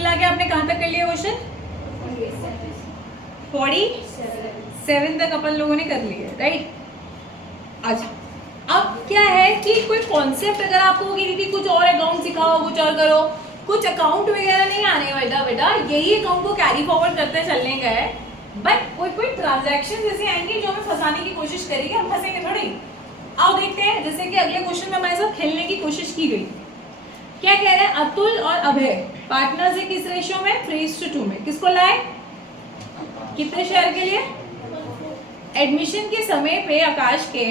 मिला के आपने कहाँ तक कर लिया क्वेश्चन? 47 तक अपन लोगों ने कर लिया, राइट। अच्छा, अब क्या है कि कोई कॉन्सेप्ट अगर आपको होगी दीदी कुछ और अकाउंट सिखाओ, कुछ और करो, कुछ अकाउंट वगैरह नहीं आने वाला बेटा, यही अकाउंट को कैरी फॉरवर्ड करते चलने का है। बट कोई ट्रांजैक्शन जैसे आएंगे जो हमें फंसाने की कोशिश करेगी, हम फंसेंगे थोड़ी। आओ देखते हैं, जैसे कि अगले क्वेश्चन में हमारे साथ खेलने की कोशिश की गई। क्या कह रहे हैं? अतुल और अभय पार्टनर्स है किस रेशियो में? 3:2 में। किसको लाए? कितने शेयर के लिए? एडमिशन के समय पे आकाश के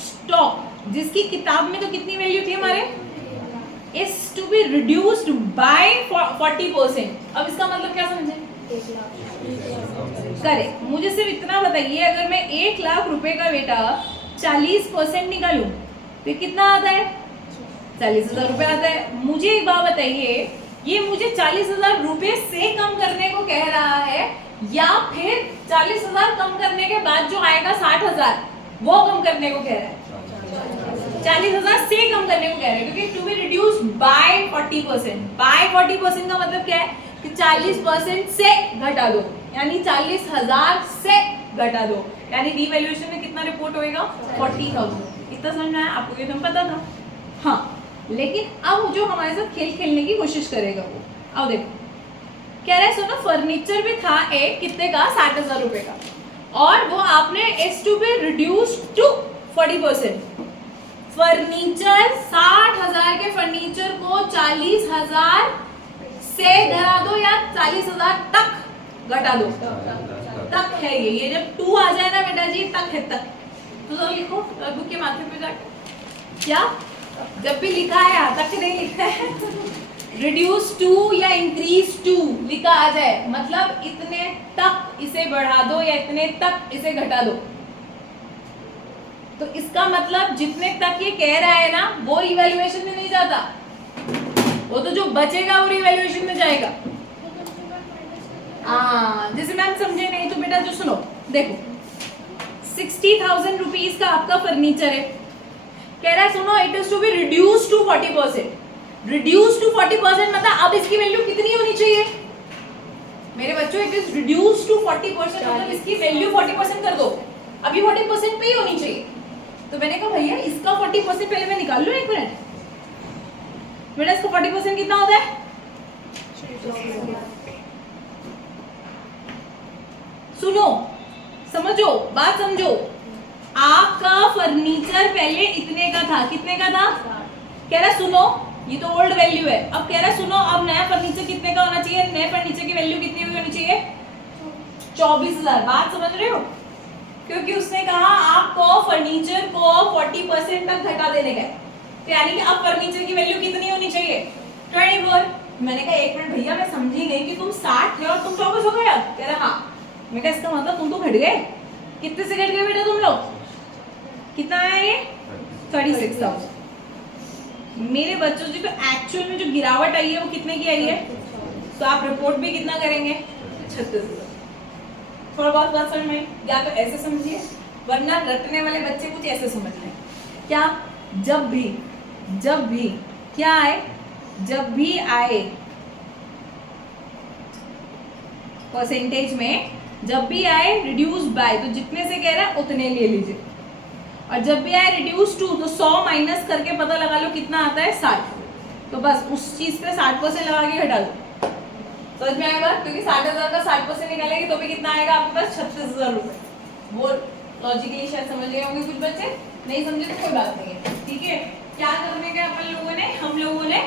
स्टॉक, जिसकी किताब में तो कितनी वैल्यू थी हमारे, is to be reduced by 40%। अब इसका मतलब क्या समझे? करेक्ट। मुझे सिर्फ इतना बताइए, अगर मैं 1 लाख रुपए का बेटा 40% निकालूं तो कितना आता है? 40,000 रुपए आता है। मुझे एक बात बताइए, ये मुझे 40,000 रुपए से कम करने को कह रहा है या फिर 40,000 कम करने के बाद जो आएगा 60,000 वो कम करने को कह रहा है? 40,000 से कम करने को कह रहे हैं, क्योंकि to be reduce by 40%। By 40% का मतलब क्या है कि 40% से घटा दो, यानी 40,000 से घटा दो, यानी रीवैल्यूएशन में कितना रिपोर्ट होएगा? 40,000। इतना समझ में आया आपको? ये तो पता था। हाँ, लेकिन अब जो हमारे साथ खेल खेलने की कोशिश करेगा वो, अब देखो कह रहा है, सुनो फर्नीचर भी था एक, कितने का? 60,000 रुपए का, और वो आपने is to be reduce to 40%। Furniture 60,000 के फर्नीचर को 40,000 से घटा दो या 40,000 तक घटा दो। तक है ये जब 2 आ जाए ना बेटा जी, तक है तक। तो जरा लिखो बुक के माथे पे जाके, क्या जब भी लिखा है तक नहीं लिखा है, रिड्यूस टू या इंक्रीज टू लिखा आ जाए, मतलब इतने तक इसे बढ़ा दो या इतने तक इसे घटा दो। तो इसका मतलब जितने तक ये कह रहा है ना वो रिवैल्यूएशन में नहीं जाता, वो तो जो बचेगा वो रिवैल्यूएशन में जाएगा। जैसे मैम समझे नहीं तो बेटा जो सुनो, देखो 60,000 रुपीज का आपका फर्नीचर है, कह रहा है सुनो it is to be reduce to 40%। Reduce to 40% मतलब अब इसकी वैल्यू कितनी होनी चाहिए मेरे बच्चों? इट इज रिड्यूस टू 40%, मतलब इसकी वैल्यू 40% कर दो, अभी 40% पे ही होनी चाहिए। तो मैंने कहा भैया इसका 40% पहले मैं निकाल लूं, 1 मिनट बेटा, इसका 40% कितना होता है? सुनो, समझो, बात समझो, आपका फर्नीचर पहले इतने का था, कितने का था? कह रहा सुनो, ये तो ओल्ड वैल्यू है, अब कह रहा सुनो अब नया फर्नीचर कितने का होना चाहिए? नए फर्नीचर की वैल्यू कितनी होनी चाहिए? 24,000। बात समझ रहे हो? क्योंकि उसने कहा आपको फर्नीचर को 40% तक घटा देने का, तो यानी कि अब फर्नीचर की वैल्यू कितनी होनी चाहिए? 24। मैंने कहा 1 मिनट भैया, मैं समझी गई कि तुम 60 थे और तुम 24 हो गए। कह रहा हाँ। मैं कहा इसका मतलब तुम तो घट गए। कितने से घट गए बेटा तुम लोग? कितना आया ये? 36,000। मेरे बच्चों जी, तो एक्चुअल में जो गिरावट आई है वो कितने की आई है? तो आप रिपोर्ट भी कितना करेंगे? 36,000। थोड़ा बहुत बात समझ में, या तो ऐसे समझिए, वरना रटने वाले बच्चे कुछ ऐसे समझ लें। क्या? जब भी क्या आए? जब भी आए परसेंटेज में, जब भी आए रिड्यूस बाय, तो जितने से कह रहा है उतने ले लीजिए, और जब भी आए रिड्यूस टू तो 100 माइनस करके पता लगा लो कितना आता है? 60। तो बस उस चीज पे 60% लगा के घटा दो। समझ में आएगा? क्योंकि 60,000 का 60% निकालेंगे तो भी कितना आएगा आपके पास? 36,000 रुपए। वो लॉजिकली शायद समझ गए होंगे कुछ बच्चे, नहीं समझे तो कोई बात नहीं है, ठीक है। क्या करने का अपन लोगों ने, हम लोगों ने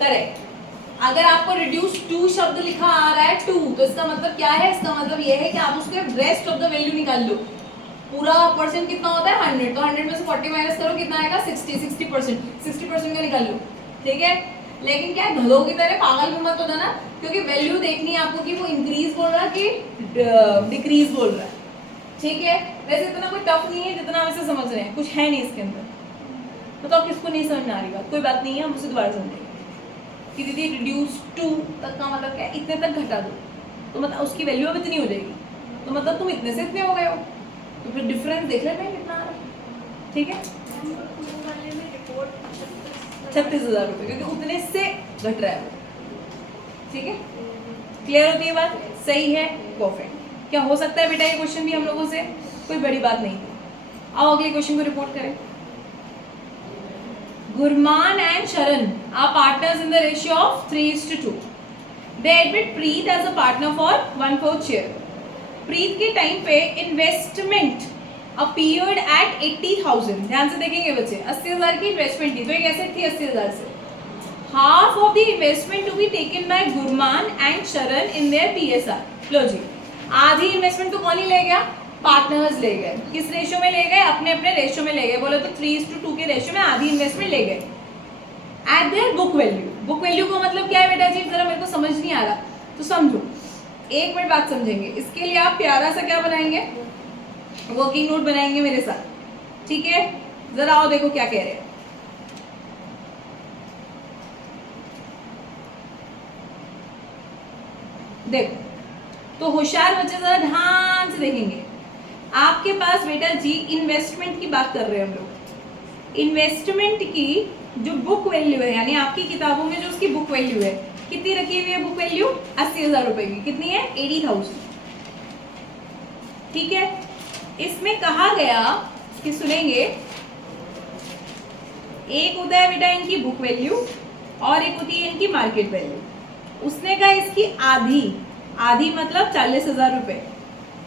करेक्ट। अगर आपको रिड्यूस टू शब्द लिखा आ रहा है 2, तो इसका मतलब क्या है? इसका मतलब ये है कि आप उसके रेस्ट ऑफ द वैल्यू निकाल लो। पूरा परसेंट कितना होता है? 100, तो 100 में से 40 माइनस करो, कितना आएगा? 60% का निकाल लो, ठीक है। लेकिन क्या गधों की तरह पागल भी मत हो जाना, क्योंकि वैल्यू देखनी है आपको कि वो इंक्रीज बोल रहा है कि डिक्रीज बोल रहा है, ठीक है। वैसे इतना कोई टफ नहीं है जितना वैसे समझ रहे हैं, कुछ है नहीं इसके अंदर। बताओ किसको नहीं समझ में आ रही बात? कोई बात नहीं है, हम उसे दोबारा समझेंगे कि दीदी रिड्यूस टू तक का मतलब क्या? इतने तक घटा दो, तो मतलब उसकी वैल्यू अब इतनी हो जाएगी, तो मतलब तुम इतने से इतने हो गए हो, तो फिर डिफरेंस देख लेते हैं कितना आ रहा है, ठीक है। 36,000 रुपये, क्योंकि उतने से घट रहा है वो, ठीक है, क्लियर होती है बात? सही है, परफेक्ट। क्या हो सकता है बेटा ये क्वेश्चन भी हम लोगों से? कोई बड़ी बात नहीं थी। आओ अगले क्वेश्चन को रिपोर्ट करें। Gurman and Sharan are partners in the ratio of 3:2. They admit Preet as a partner for 1/4 share. प्रीत के टाइम पे इन्वेस्टमेंट अपीयर्ड एट 80,000. ध्यान से देखेंगे बच्चे, 80,000 की इन्वेस्टमेंट थी, तो एक एसेट थी 80,000 से. Half of the investment to be taken by Gurman and Sharan in there PSR. लो जी, आधी इन्वेस्टमेंट तो कौन ही ले गया? पार्टनर्स ले गए. किस रेशियो में ले गए? अपने अपने रेशियो में ले गए. बोले तो 3:2 के रेशियो में आधी इन्वेस्टमेंट ले गए eight their book value. Book value का मतलब क्या है बेटा जी? जरा मेरे को समझ नहीं आ रहा तो समझो, एक मिनट बात समझेंगे. इसके लिए आप प्यारा सा क्या बनाएंगे? वर्किंग नोट बनाएंगे मेरे साथ, ठीक है? जरा आओ देखो क्या कह रहे हैं. देखो तो होशियार बच्चे जरा ध्यान से देखेंगे. आपके पास बेटा जी इन्वेस्टमेंट की बात कर रहे हैं हम लोग. इन्वेस्टमेंट की जो बुक वैल्यू है, यानी आपकी किताबों में जो उसकी बुक वैल्यू है, कितनी रखी हुई है बुक वैल्यू? 80,000 रुपए की. कितनी है? 80,000. ठीक है, इसमें कहा गया कि सुनेंगे, एक होता है बेटा इनकी बुक वैल्यू और एक होती है इनकी मार्केट वैल्यू. उसने कहा इसकी आधी, आधी मतलब 40,000 रुपए.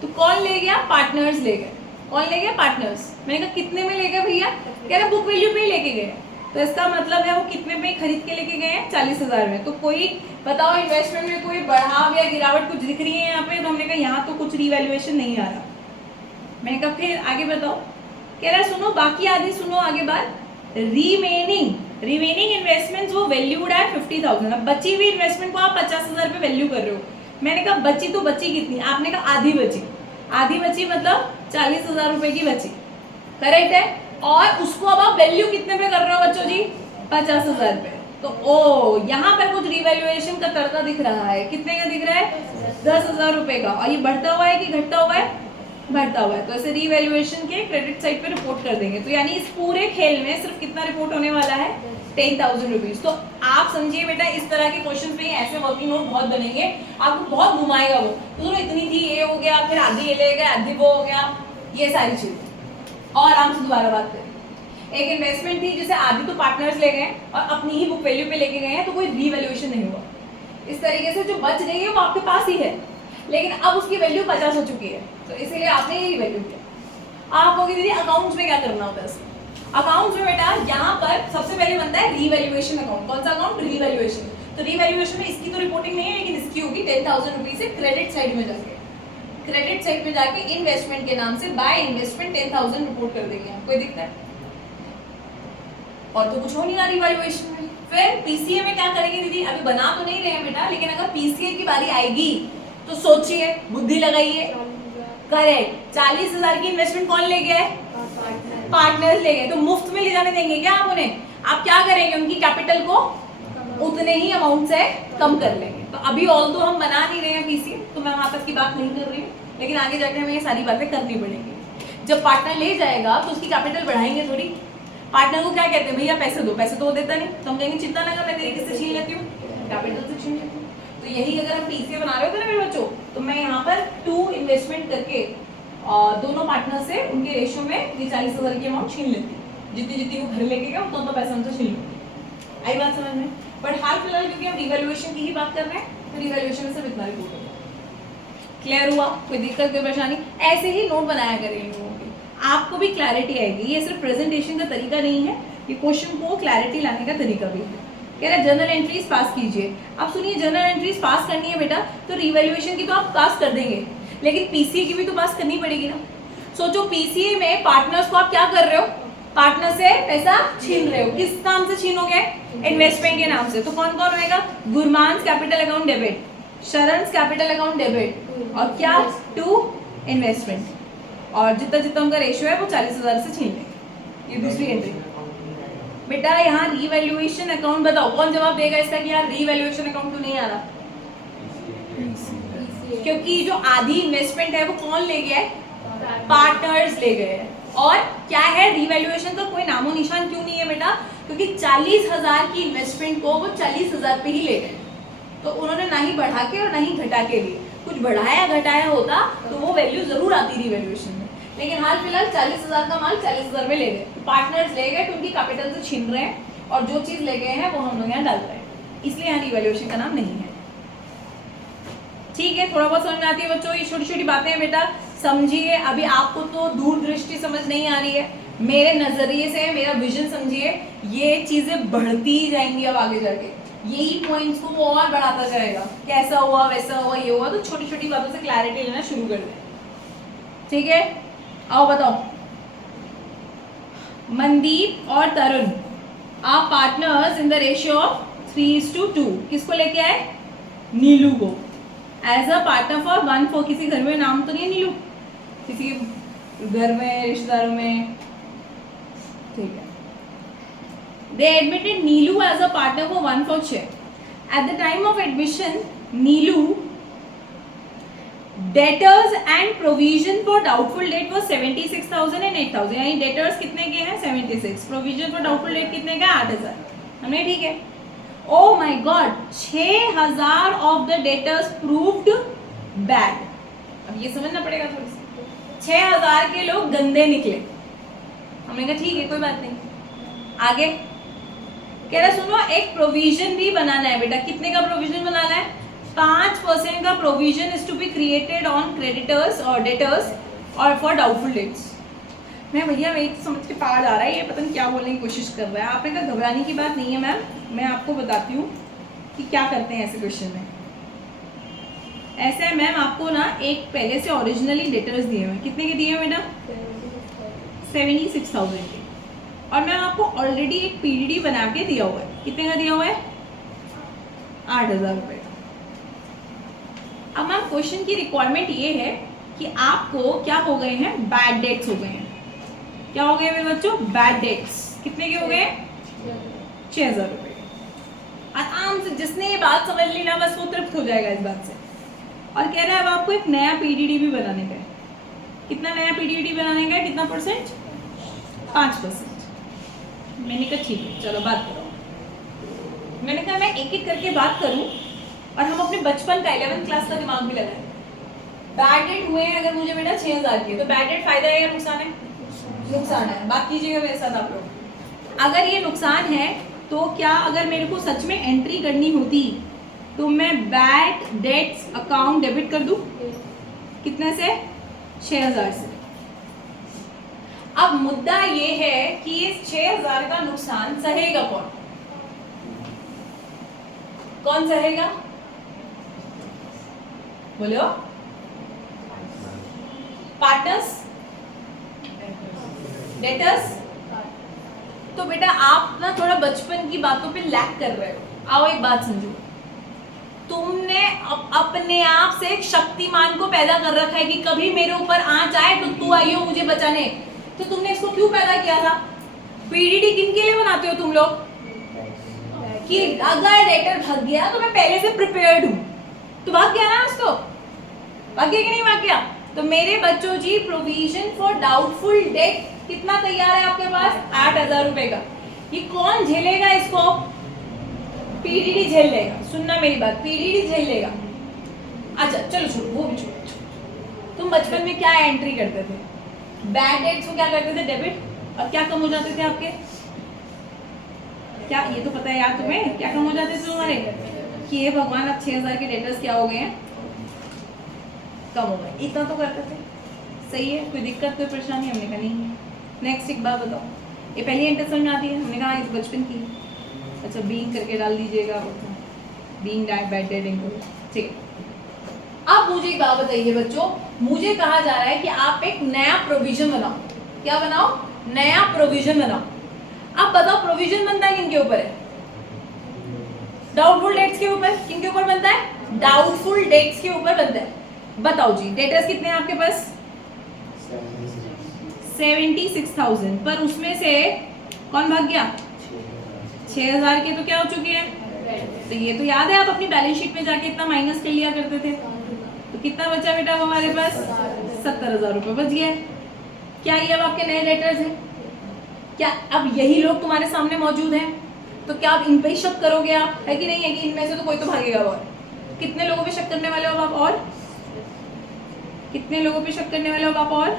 तो कौन ले गया? पार्टनर्स ले गए. कौन ले गया? पार्टनर्स. मैंने कहा कितने में ले गए भैया? कह रहा बुक वैल्यू पे ही लेके गए. तो इसका मतलब है वो कितने में खरीद के लेके गए हैं? 40,000 में. तो कोई बताओ इन्वेस्टमेंट में कोई बढ़ाव या गिरावट कुछ दिख रही है यहाँ पे? तो हमने कहा यहाँ तो कुछ रिवैल्यूएशन नहीं आ रहा. मैंने कहा फिर आगे बताओ. कह रहा सुनो बाकी आधी सुनो आगे बात. रिमेनिंग इन्वेस्टमेंट्स वो वैल्यूड है 50,000. अब बची हुई इन्वेस्टमेंट को आप 50,000 पे वैल्यू कर रहे हो. मैंने कहा बची तो बची कितनी? आपने कहा आधी बची. आधी बची मतलब 40,000 रुपए की बची. करेक्ट है. और उसको अब आप वैल्यू कितने पे कर रहे हो बच्चों जी? 50,000 पे. तो ओ यहाँ पर कुछ रिवैल्यूएशन का तड़का दिख रहा है. कितने का दिख रहा है? 10,000 रुपए का. और ये बढ़ता हुआ है कि घटता हुआ है? बढ़ता हुआ है. तो ऐसे रिवैल्यूएशन के क्रेडिट साइड पे रिपोर्ट कर देंगे. तो यानी इस पूरे खेल में सिर्फ कितना रिपोर्ट होने वाला है? 10,000 रुपीज. तो आप समझिए बेटा इस तरह के क्वेश्चन पे ऐसे वर्किंग नोट बहुत बनेंगे. आपको बहुत घुमाएगा वो. तो इतनी थी ये हो गया, फिर आधी ये ले गए, आधी वो हो गया, ये सारी चीजें. और आराम से दोबारा बात करें. एक इन्वेस्टमेंट थी जिसे आधी तो पार्टनर्स ले गए और अपनी ही बुक वैल्यू पे लेके गए हैं, तो कोई रिवैल्यूएशन नहीं हुआ. इस तरीके से जो बच गई है वो आपके पास ही है, लेकिन अब उसकी वैल्यू 50 हो चुकी है. तो इसीलिए आपने ये रिवैल्यू किया. आप कहोगे दीदी अकाउंट्स में क्या करना होता है? अकाउंट्स में बेटा यहाँ पर सबसे पहले बनता है रिवैल्यूएशन अकाउंट. कौन सा अकाउंट? रिवैल्यूएशन. तो रिवैल्यूएशन में इसकी तो रिपोर्टिंग नहीं है, लेकिन इसकी होगी 10,000 रुपीज से क्रेडिट साइड में जाके. क्रेडिट साइड में जाके इन्वेस्टमेंट के नाम से बाय इन्वेस्टमेंट 10,000 रिपोर्ट कर देंगे. कोई दिक्कत है? और तो कुछ हो नहीं रहा रिवैल्यूएशन में. फिर पीसीए में क्या करेंगे दीदी? अभी बना तो नहीं रहे हैं बेटा, लेकिन अगर पीसीए की बारी आएगी तो सोचिए, बुद्धि लगाइए. करेक्ट. 40,000 की इन्वेस्टमेंट कौन ले गया है? पार्टनर्स ले गए. तो मुफ्त में ले जाने देंगे क्या आप उन्हें? आप क्या करेंगे? उनकी कैपिटल को उतने ही अमाउंट से कम कर लेंगे. तो अभी ऑल तो हम बना नहीं रहे हैं पीसीए, तो मैं वहां तक की बात नहीं कर रही हूँ, लेकिन आगे जाके हमें ये सारी बातें करनी पड़ेंगी. जब पार्टनर ले जाएगा तो उसकी कैपिटल बढ़ाएंगे थोड़ी. पार्टनर को क्या कहते हैं? भैया पैसे दो. पैसे तो वो देता नहीं, तो हम कहेंगे चिंता ना कर, मैं तेरी किससे छीन लेती हूँ? कैपिटल से छीन लेती हूँ. तो यही अगर हम पीसीए बना रहे होते ना मेरे बच्चों, तो मैं यहाँ पर 2 इन्वेस्टमेंट करके दोनों पार्टनर से उनके रेशियो में ये 40,000 की अमाउंट छीन लेती हूँ. जितनी जितनी वो घर लेके गया उतना तो पैसा उनसे छीन लूँगी. आई बात समझ में? बट हाल फिलहाल क्योंकि हम रिवैल्यूएशन की ही बात कर रहे हैं, तो रिवैल्यूएशन में सिर्फ इतना रिपोर्ट होगा. क्लियर हुआ? कोई दिक्कत कोई परेशानी? ऐसे ही नोट बनाया करें इन लोगों के, आपको भी क्लैरिटी आएगी. ये सिर्फ प्रेजेंटेशन का तरीका नहीं है, ये क्वेश्चन को क्लैरिटी लाने का तरीका भी है. कह रहा है जर्नल एंट्रीज पास कीजिए. अब सुनिए, जर्नल एंट्रीज पास करनी है बेटा, तो रिवैल्यूएशन की तो आप पास कर देंगे, लेकिन पीसीए की भी तो पास करनी पड़ेगी ना. सोचो पीसीए में पार्टनर्स को आप क्या कर रहे हो? पार्टनर से पैसा छीन रहे हो. किस नाम से छीनोगे? इन्वेस्टमेंट के नाम से. तो कौन कौन होएगा? Gurman's capital account debit, Sharan's capital account debit, और क्या? To investment. और जितना जितना उनका रेशियो है वो 40,000 से छीन लेंगे. ये दूसरी एंट्री. बेटा यहाँ रीवैल्यूएशन अकाउंट बताओ, कौन जवाब देगा इसका कि यार रीवैल्यूएशन अकाउंट क्यों नहीं आ रहा? क्योंकि जो आधी इन्वेस्टमेंट है वो कौन ले गया है? पार्टनर्स ले गए हैं. और क्या है? रीवैल्यूएशन का कोई नामो निशान क्यों नहीं है बेटा? क्योंकि 40,000 की इन्वेस्टमेंट को वो 40,000 पे ही ले गए. तो उन्होंने ना ही बढ़ा के और ना ही घटा के लिए, कुछ बढ़ाया घटाया होता तो वो वैल्यू जरूर आती थी वैल्यूएशन में, लेकिन हाल फिलहाल 40,000 का माल 40,000 में ले गए, पार्टनर्स ले गए तो उनकी कैपिटल से छीन रहे हैं और जो चीज ले गए हैं वो हम लोग यहाँ डाल रहे हैं, इसलिए यहाँ रिवैल्यूएशन का नाम नहीं है। ठीक है, थोड़ा बहुत समझ में आती है बच्चों, ये छोटी छोटी बातें हैं बेटा, समझिए। अभी आपको तो दूरदृष्टि समझ नहीं आ रही है, मेरे नजरिए से मेरा विजन समझिए, ये चीजें बढ़ती ही जाएंगी अब आगे जाके, यही पॉइंट्स को वो और बढ़ाता जाएगा, कैसा हुआ वैसा हुआ ये हुआ, तो छोटी छोटी बातों से क्लैरिटी लेना शुरू कर दें। ठीक है, आओ बताओ, मनदीप और तरुण आप partners in the ratio of 3:2, किसको लेके आए? नीलू को एज अ पार्टनर फॉर 1/4। किसी घर में नाम तो नहीं है नीलू, किसी घर में रिश्तेदारों में, ठीक है। They admitted Neelu as a partner for 1/4 share. At the time of admission, Neelu debtors and provision for doubtful debt was 76,000 and 8,000. यानी debtors कितने के हैं? 76. Provision for doubtful debt कितने का? 8,000. हमने ठीक है। Oh my God, 6,000 of the debtors proved bad. अब ये समझना पड़ेगा थोड़ी सी, 6,000 के लोग गंदे निकले। हमने कहा ठीक है कोई बात नहीं, आगे कह रहा सुनो, एक प्रोविजन भी बनाना है बेटा, कितने का प्रोविजन बनाना है? 5% का provision is to be created on creditors और डेटर्स और फॉर डाउटफुल डेट्स। मैं भैया मेरी तो समझ के पार आ रहा है, ये पता नहीं क्या बोलने की कोशिश कर रहा है। आपने कहा घबराने की बात नहीं है मैम, मैं आपको बताती हूँ कि क्या करते हैं ऐसे क्वेश्चन में। ऐसा है मैम, आपको ना एक पहले से ओरिजिनली डेटर्स दिए हुए, कितने के दिए हुए बेटा? 76,000 के, और मैम आपको ऑलरेडी एक पीडीडी बना के दिया हुआ है, कितने का दिया हुआ है? 8,000 रुपये। अब मैम क्वेश्चन की रिक्वायरमेंट ये है कि आपको क्या हो गए हैं? बैड डेट्स हो गए हैं। क्या हो गए मेरे बच्चों? Bad debts. कितने के हो गए? 6,000 रुपये। आराम से जिसने ये बात समझ ली ना, बस वो तृप्त हो जाएगा इस बात से। और कह रहा है अब आपको एक नया पीडीडी भी बनाने का है। कितना नया पीडीडी बनाने का है? कितना परसेंट? 5%। मैंने कहा ठीक है चलो बात करो। मैंने कहा मैं एक एक करके बात करूं और हम अपने बचपन का 11th क्लास का दिमाग भी लगाएं। बैड डेट हुए हैं अगर मुझे बेटा 6,000 के, तो बैड डेट फायदा है या नुकसान है? नुकसान है। बात कीजिएगा मेरे साथ आप लोग। अगर ये नुकसान है तो क्या अगर मेरे को सच में एंट्री करनी होती तो मैं बैड डेट्स अकाउंट डेबिट कर दूं? कितने से? 6,000 से। अब मुद्दा ये है कि इस 6,000 का नुकसान सहेगा कौन? कौन सहेगा? बोलो। पार्टनर्स? डेटर्स? तो बेटा आप ना थोड़ा बचपन की बातों पे लैक कर रहे हो। आओ एक बात समझो, तुमने अपने आप से एक शक्तिमान को पैदा कर रखा है कि कभी मेरे ऊपर आंच आए तो तू आई हो मुझे बचाने। तो तुमने इसको क्यों पैदा किया था? पीडीडी किन के लिए बनाते हो तुम लोग? कि अगर डेटर भाग गया तो मैं पहले से प्रिपेयर्ड हूं। तो भाग गया ना उसको, भाग गया कि नहीं भाग गया? तो मेरे बच्चों जी, प्रोविजन फॉर डाउटफुल डेट कितना तैयार है आपके पास? 8,000 रुपए का। ये कौन झेलेगा इसको? पीडीडी झेल लेगा। सुनना मेरी बात, पीडीडी झेल लेगा। अच्छा चलो छोड़ो, वो भी छोड़ो। तुम बचपन में क्या एंट्री करते थे? बैड डेट्स को क्या करते थे? डेबिट। और क्या कम हो जाते थे आपके? क्या ये तो पता है यार तुम्हें, क्या कम हो जाते थे तुम्हारे? कि ये भगवान अब 6,000 के डेटर्स क्या हो गए हैं? कम हो गए। इतना तो करते थे। सही है, कोई दिक्कत कोई परेशानी? हमने कहा नहीं। नेक्स्ट एक बात बताओ, ये पहली एंट्री समझ में आती है? हमने कहा इस बचपन की। अच्छा बीइंग करके डाल दीजिएगा, बीइंग बैड डेट इनको, ठीक है। अब मुझे एक बात बताइए बच्चों, मुझे कहा जा रहा है कि आप एक नया प्रोविजन बनाओ। क्या बनाओ? नया प्रोविजन बनाओ। अब बताओ प्रोविजन बनता है किनके ऊपर है? डाउटफुल डेट्स के ऊपर। किनके ऊपर बनता है? डाउटफुल डेट्स के ऊपर बनता है। बताओ जी, डेटर्स कितने हैं आपके पास? 76,000। पर उसमें से कौन भाग गया? 6,000 के तो क्या हो चुके हैं? तो ये तो याद है, आप अपनी बैलेंस शीट में जाके इतना माइनस कर लिया करते थे। तो कितना बचा बेटा अब हमारे पास? 70,000 रुपये बच गया। क्या ये अब आपके नए डेटर्स हैं? क्या अब यही लोग तुम्हारे सामने मौजूद हैं? तो क्या आप इन पे ही शक करोगे? आप है कि नहीं है कि इनमें से तो कोई तो भागेगा। और कितने लोगों पे शक करने वाले हो आप? और कितने लोगों पे शक करने वाले हो आप? और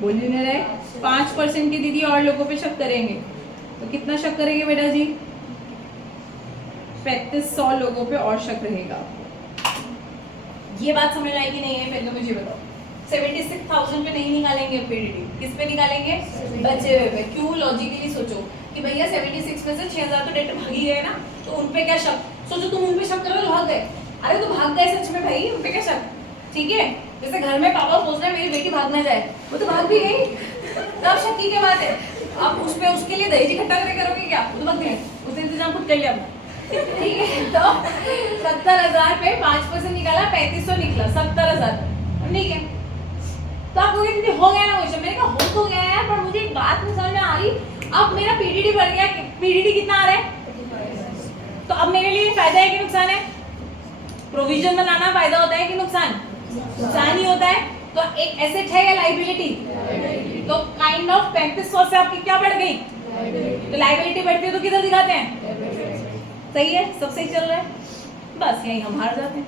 बोल ही नहीं रहे। 5% की दीदी और लोगों पे शक करेंगे, तो कितना शक करेंगे बेटा जी? 3500 लोगों पे और शक रहेगा। ये बात समझ आएगी नहीं है? पहले मुझे बताओ। 76,000 पे नहीं निकालेंगे पीडीडी, किस पे निकालेंगे? बचे हुए पे। क्यों? लॉजिकली सोचो कि भैया 76 में से 6000 तो डेटा भाग ही गए ना, तो उन पे क्या शक? सोचो तुम उन पे शक करो, भाग गए। अरे तो भाग गए सच में भाई, उन पे क्या शक? ठीक है, जैसे घर में पापा सोच रहे हैं मेरी बेटी भाग ना जाए, वो तो भाग भी गई, तब शक की क्या बात है? आप उस पे उसके लिए दही इकट्ठा करोगे क्या? तो भाग गए, उसने इंतजाम खुद कर लिया। ठीक है, तो 70,000 पे 5% निकाला, 3500 निकला, 70,000। ठीक है, तो आप कहोगे दीदी हो गया ना क्वेश्चन। मैंने कहा हो तो गया है, पर मुझे एक बात नहीं समझ में आ रही। अब मेरा पीडीडी बढ़ गया, पीडीडी कितना आ रहा है? तो अब मेरे लिए फायदा है कि नुकसान है? प्रोविजन बनाना फायदा होता है कि नुकसान? नुकसान ही होता है। तो एक एसेट है या लाइबिलिटी? तो काइंड ऑफ 3500 से आपकी क्या बढ़ गई? तो लाइबिलिटी बढ़ती है तो किधर दिखाते हैं? सही है, सब सही चल रहा है, बस यही हम हार जाते हैं।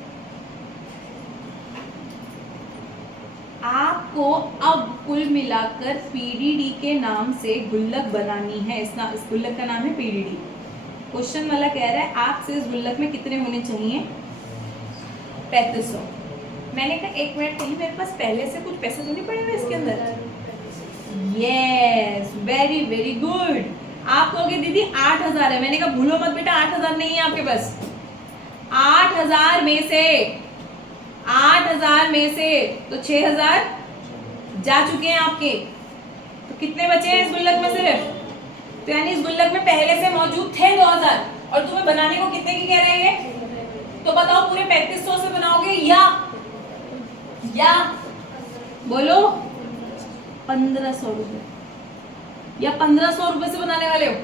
आपको अब कुल मिलाकर पीडीडी के नाम से गुल्लक बनानी है। इस गुल्लक का नाम है पीडीडी। क्वेश्चन वाला कह रहा है आपसे इस गुल्लक में कितने होने चाहिए? 3500। मैंने कहा एक मिनट, कहीं मेरे पास पहले से कुछ पैसे तो नहीं पड़े हुए इसके अंदर? Yes, very very good. आप कहोगे दीदी 8000 है। मैंने कहा भूलो मत बेटा, 8000 नहीं है आपके पास। 8000 में से तो 6000 जा चुके हैं आपके, तो कितने बचे हैं इस गुल्लक में सिर्फ? तो यानी इस गुल्लक में पहले से मौजूद थे 2000, और तुम्हें बनाने को कितने की कह रहे हैं? तो बताओ पूरे 3500 से बनाओगे या बोलो 1500 रुपए, या 1500 रुपए से बनाने वाले हो?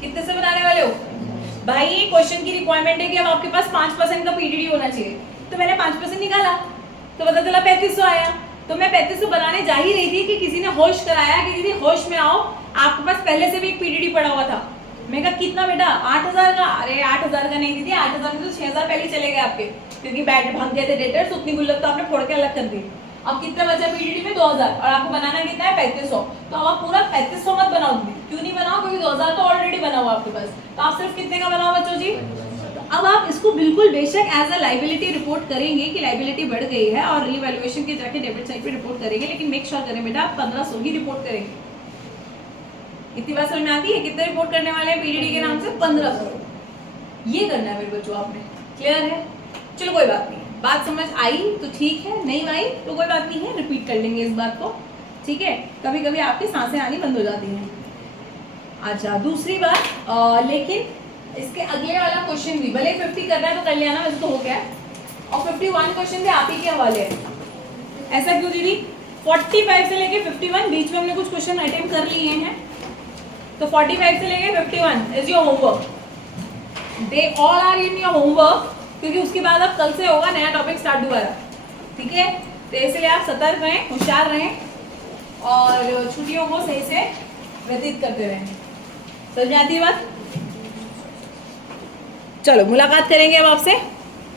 कितने से बनाने वाले हो भाई? क्वेश्चन की रिक्वायरमेंट है कि अब आपके पास 5% का पीडीडी होना चाहिए। तो मैंने 5% निकाला, तो पता चला 3500 आया। तो मैं 3500 बनाने जा ही रही थी कि किसी ने होश कराया कि दीदी होश में आओ, आपके पास पहले से भी एक पीडीडी पड़ा हुआ था। मैं कहा कितना बेटा? 8000 का। अरे 8000 का नहीं दीदी, 8000 में तो 6000 पहले चले गए आपके, क्योंकि बैट भाग गए थे डेटर्स, उतनी गुल्लक तो आपने फोड़ के अलग कर दी। अब कितना बचा पीडीडी में? 2000, और आपको बनाना कितना है? 3500। तो अब आप पूरा 3500 मत बनाओ। क्यों नहीं बनाओ? क्योंकि 2000 तो ऑलरेडी बना हुआ आपके पास। तो आप सिर्फ कितने का बनाओ बच्चों जी? अब आप इसको बिल्कुल बेशक एज अ लाइबिलिटी रिपोर्ट करेंगे कि लाइबिलिटी बढ़ गई है, और रीवैल्यूएशन के जाके डेबिट साइड पे रिपोर्ट करेंगे, लेकिन मेक श्योर करें बेटा आप 1500 ही रिपोर्ट करेंगे। इतनी बात समझ में आती है? कितने रिपोर्ट करने वाले हैं पीडीडी के नाम से? 1500। ये करना है मेरे बच्चों आपने। क्लियर है? चलो कोई बात नहीं, बात समझ आई तो ठीक है, नहीं आई तो कोई बात नहीं है, रिपीट कर लेंगे इस बात को। ठीक है, कभी कभी आपकी सांसें आनी बंद हो जाती हैं। अच्छा, दूसरी बात, लेकिन इसके अगले वाला क्वेश्चन भी भले 50 करना है तो कर लिया ना, वैसे तो हो गया, और 51 क्वेश्चन भी आप ही के हवाले है। ऐसा क्यों दीदी? 45 से लेके 51 बीच में हमने कुछ क्वेश्चन अटेम्प्ट कर लिए हैं, तो 45 से लेके 51 is your homework. They all are in your homework, क्योंकि उसके बाद अब कल से होगा नया टॉपिक स्टार्ट दोबारा। ठीक है, तो इसलिए आप सतर्क रहें, होशियार रहें, और छुट्टियों को सही से व्यतीत करते रहें। समझ में आती है बात? चलो मुलाकात करेंगे अब आपसे।